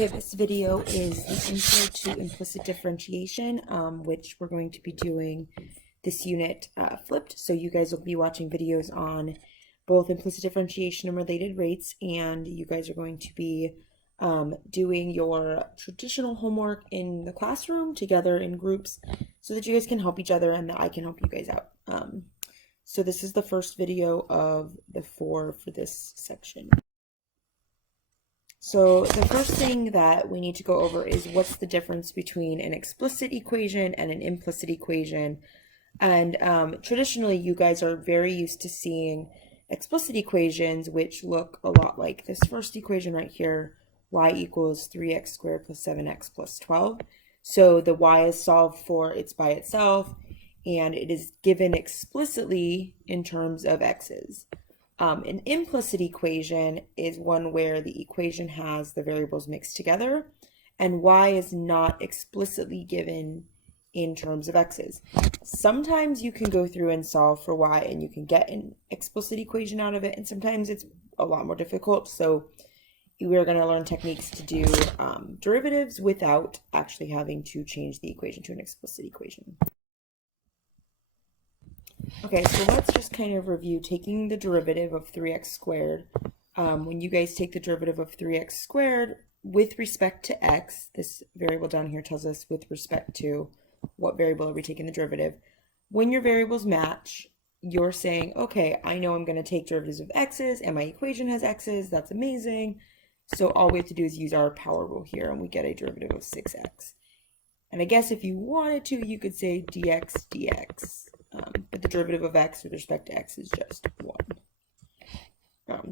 Okay, this video is the intro to implicit differentiation, which we're going to be doing this unit flipped. So you guys will be watching videos on both implicit differentiation and related rates, and you guys are going to be doing your traditional homework in the classroom together in groups so that you guys can help each other and that I can help you guys out. So this is the first video of the 4 for this section. So the first thing that we need to go over is what's the difference between an explicit equation and an implicit equation. And traditionally, you guys are very used to seeing explicit equations, which look a lot like this first equation right here, y equals 3x squared plus 7x plus 12. So the y is solved for it's by itself, and it is given explicitly in terms of x's. An implicit equation is one where the equation has the variables mixed together and y is not explicitly given in terms of x's. Sometimes you can go through and solve for y and you can get an explicit equation out of it, and sometimes it's a lot more difficult. So we're going to learn techniques to do derivatives without actually having to change the equation to an explicit equation. Okay, so let's just kind of review taking the derivative of 3x squared. When you guys take the derivative of 3x squared with respect to x, this variable down here tells us with respect to what variable are we taking the derivative. When your variables match, you're saying, okay, I know I'm going to take derivatives of x's and my equation has x's. That's amazing. So all we have to do is use our power rule here and we get a derivative of 6x. And I guess if you wanted to, you could say dx dx. But the derivative of x with respect to x is just 1.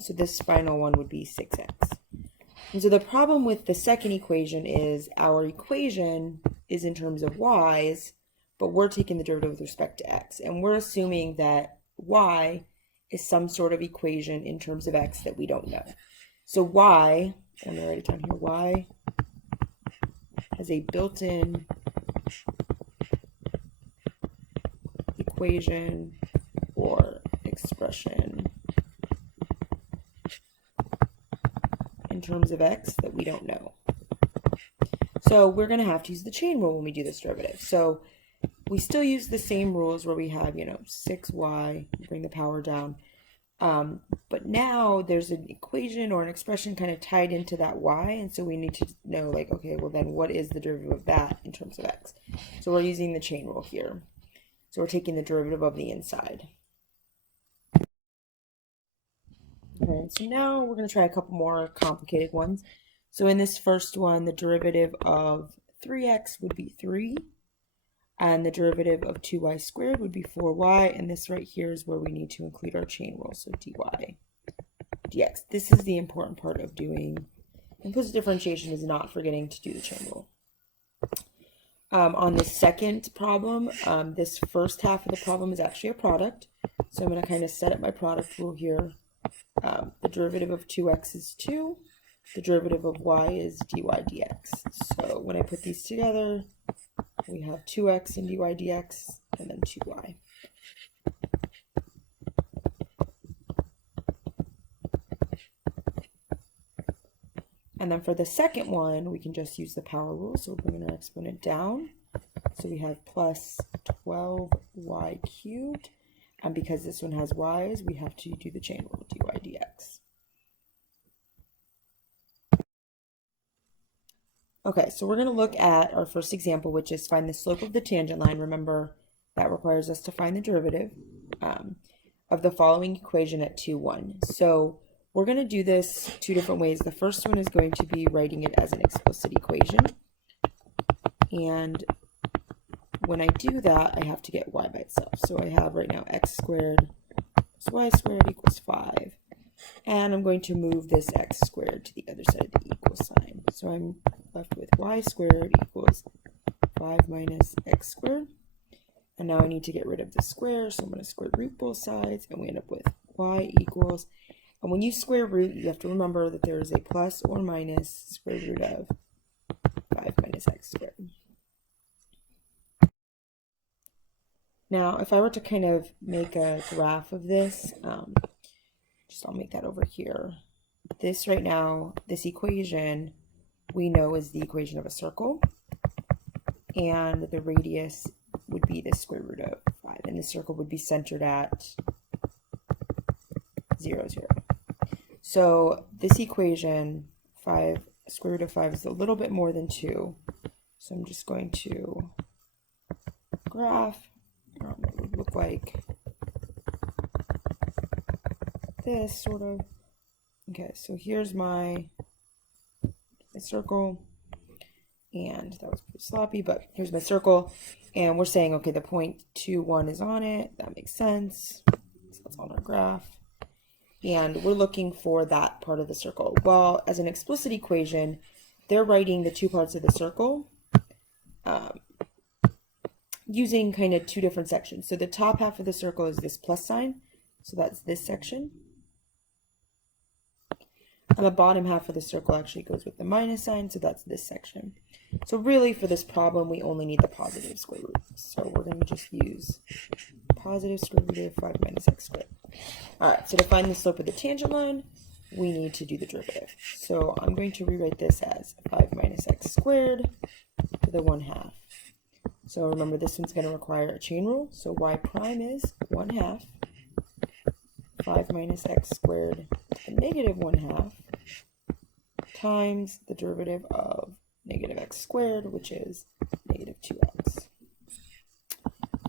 So this final one would be 6x. And so the problem with the second equation is our equation is in terms of y's, but we're taking the derivative with respect to x. And we're assuming that y is some sort of equation in terms of x that we don't know. So y, I'm going to write it down here, y has a built-in equation or expression in terms of x that we don't know. So we're going to have to use the chain rule when we do this derivative. So we still use the same rules where we have, 6y, bring the power down. But now there's an equation or an expression kind of tied into that y, and so we need to know, like, okay, well then what is the derivative of that in terms of x? So we're using the chain rule here. So we're taking the derivative of the inside. Okay, so now we're going to try a couple more complicated ones. So in this first one, the derivative of 3x would be 3, and the derivative of 2y squared would be 4y, and this right here is where we need to include our chain rule, so dy dx. This is the important part of doing implicit differentiation, is not forgetting to do the chain rule. On the second problem, this first half of the problem is actually a product. So I'm going to kind of set up my product rule here. The derivative of 2x is 2. The derivative of y is dy dx. So when I put these together, we have 2x and dy dx, and then 2y. And then for the second one, we can just use the power rule. So we're bringing our exponent down. So we have plus 12y cubed. And because this one has y's, we have to do the chain rule, dy dx. Okay, so we're going to look at our first example, which is find the slope of the tangent line. Remember, that requires us to find the derivative of the following equation at 2, 1. So we're going to do this 2 different ways. The first one is going to be writing it as an explicit equation. And when I do that, I have to get y by itself. So I have right now x squared plus y squared equals 5. And I'm going to move this x squared to the other side of the equal sign. So I'm left with y squared equals 5 minus x squared. And now I need to get rid of the square, so I'm going to square root both sides, and we end up with y equals, and when you square root, you have to remember that there is a plus or minus square root of 5 minus x squared. Now, if I were to kind of make a graph of this, I'll make that over here. This right now, this equation we know is the equation of a circle, and the radius would be the square root of 5, and the circle would be centered at 0, 0. So this equation, 5 square root of 5 is a little bit more than 2. So I'm just going to graph what would look like this sort of. Okay, so here's my circle, and that was pretty sloppy, but here's my circle, and we're saying, okay, the point 2, 1 is on it. That makes sense. So that's on our graph. And we're looking for that part of the circle. Well, as an explicit equation, they're writing the two parts of the circle using kind of two different sections. So the top half of the circle is this plus sign, so that's this section. And the bottom half of the circle actually goes with the minus sign, so that's this section. So really, for this problem, we only need the positive square root. So we're going to just use positive square root of 5 minus x squared. All right, so to find the slope of the tangent line, we need to do the derivative. So I'm going to rewrite this as 5 minus x squared to the 1/2. So remember, this one's going to require a chain rule. So y prime is 1/2 5 minus x squared to the negative 1/2 times the derivative of negative x squared, which is negative 2x.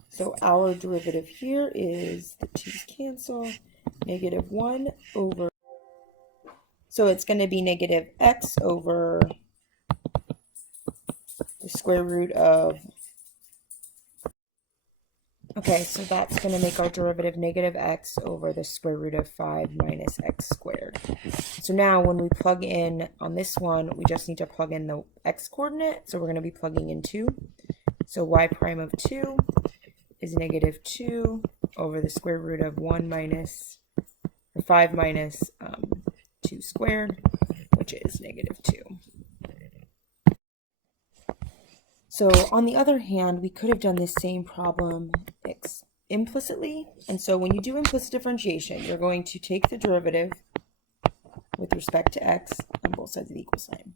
So our derivative here is, the 2's cancel, negative 1 over, so it's going to be negative x over the square root of, okay, so that's going to make our derivative negative x over the square root of 5 minus x squared. So now when we plug in on this one, we just need to plug in the x coordinate. So we're going to be plugging in 2. So y prime of 2 is negative 2 over the square root of 1 minus, or 5 minus 2 squared, which is negative 2. So on the other hand, we could have done this same problem implicitly. And so when you do implicit differentiation, you're going to take the derivative with respect to x on both sides of the equal sign.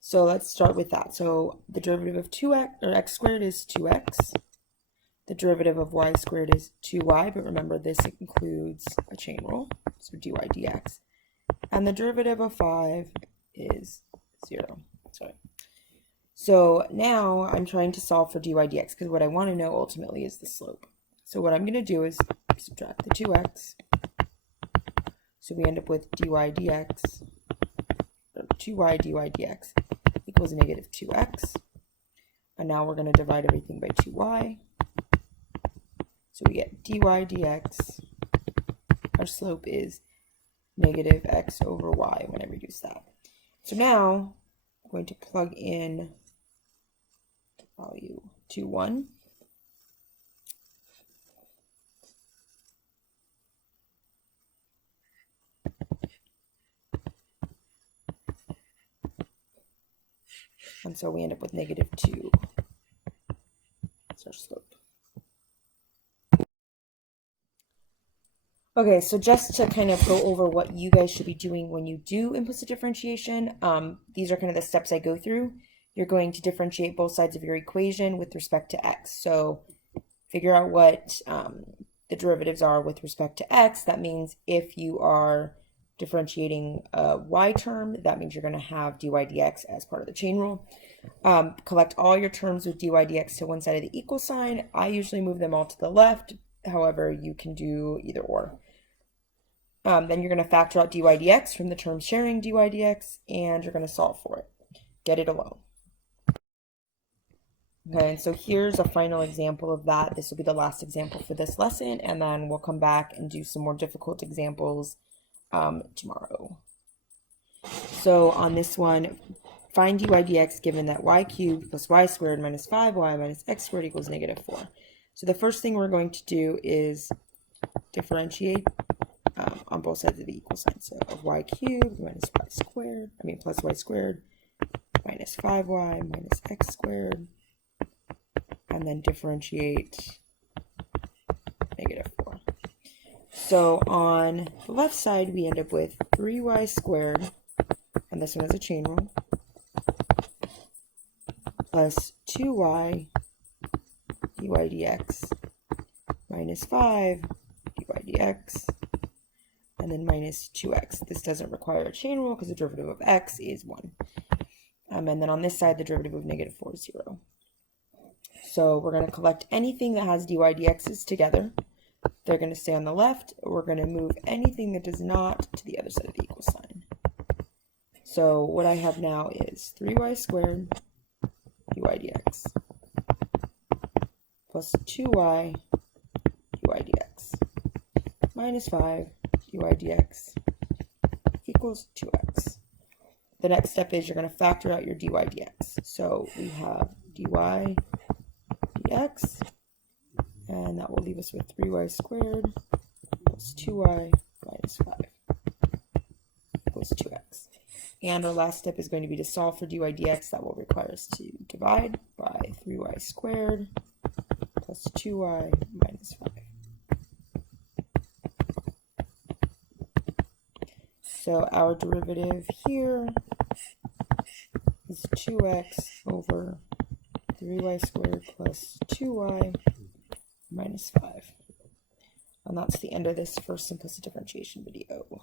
So let's start with that. So the derivative of 2x, or x squared, is 2x. The derivative of y squared is 2y, but remember this includes a chain rule, so dy dx. And the derivative of 5 is 0. Sorry. So now I'm trying to solve for dy dx, because what I want to know ultimately is the slope. So what I'm going to do is subtract the 2x. So we end up with dy dx, or 2y dy dx equals negative 2x. And now we're going to divide everything by 2y. So we get dy dx, our slope is negative x over y when I reduce that. So now I'm going to plug in the value 2, 1. And so we end up with negative 2. That's our slope. Okay, so just to kind of go over what you guys should be doing when you do implicit differentiation, these are kind of the steps I go through. You're going to differentiate both sides of your equation with respect to x. So figure out what the derivatives are with respect to x. That means if you are differentiating a y term, that means you're going to have dy dx as part of the chain rule. Collect all your terms with dy dx to one side of the equal sign. I usually move them all to the left. However, you can do either or. Then you're going to factor out dy dx from the terms sharing dy dx, and you're going to solve for it. Get it alone. Okay, and so here's a final example of that. This will be the last example for this lesson, and then we'll come back and do some more difficult examples tomorrow. So on this one, find dy dx given that y cubed plus y squared minus 5y minus x squared equals negative 4. So the first thing we're going to do is differentiate on both sides of the equal sign. So of y cubed minus y squared, plus y squared minus 5y minus x squared, and then differentiate negative 4. So on the left side, we end up with 3y squared and this one is a chain rule, plus 2y dy dx minus 5 dy dx, and then minus 2x. This doesn't require a chain rule because the derivative of x is 1. And then on this side, the derivative of negative 4 is 0. So we're going to collect anything that has dy dx's together. They're going to stay on the left. We're going to move anything that does not to the other side of the equal sign. So what I have now is 3y squared dy dx plus 2y dy dx minus 5 dy dx equals 2x. The next step is you're going to factor out your dy dx. So we have dy dx, and that will leave us with 3y squared plus 2y minus 5 equals 2x. And our last step is going to be to solve for dy dx. That will require us to divide by 3y squared plus 2y minus 5. So our derivative here is 2x over 3y squared plus 2y minus 5. And that's the end of this first implicit differentiation video.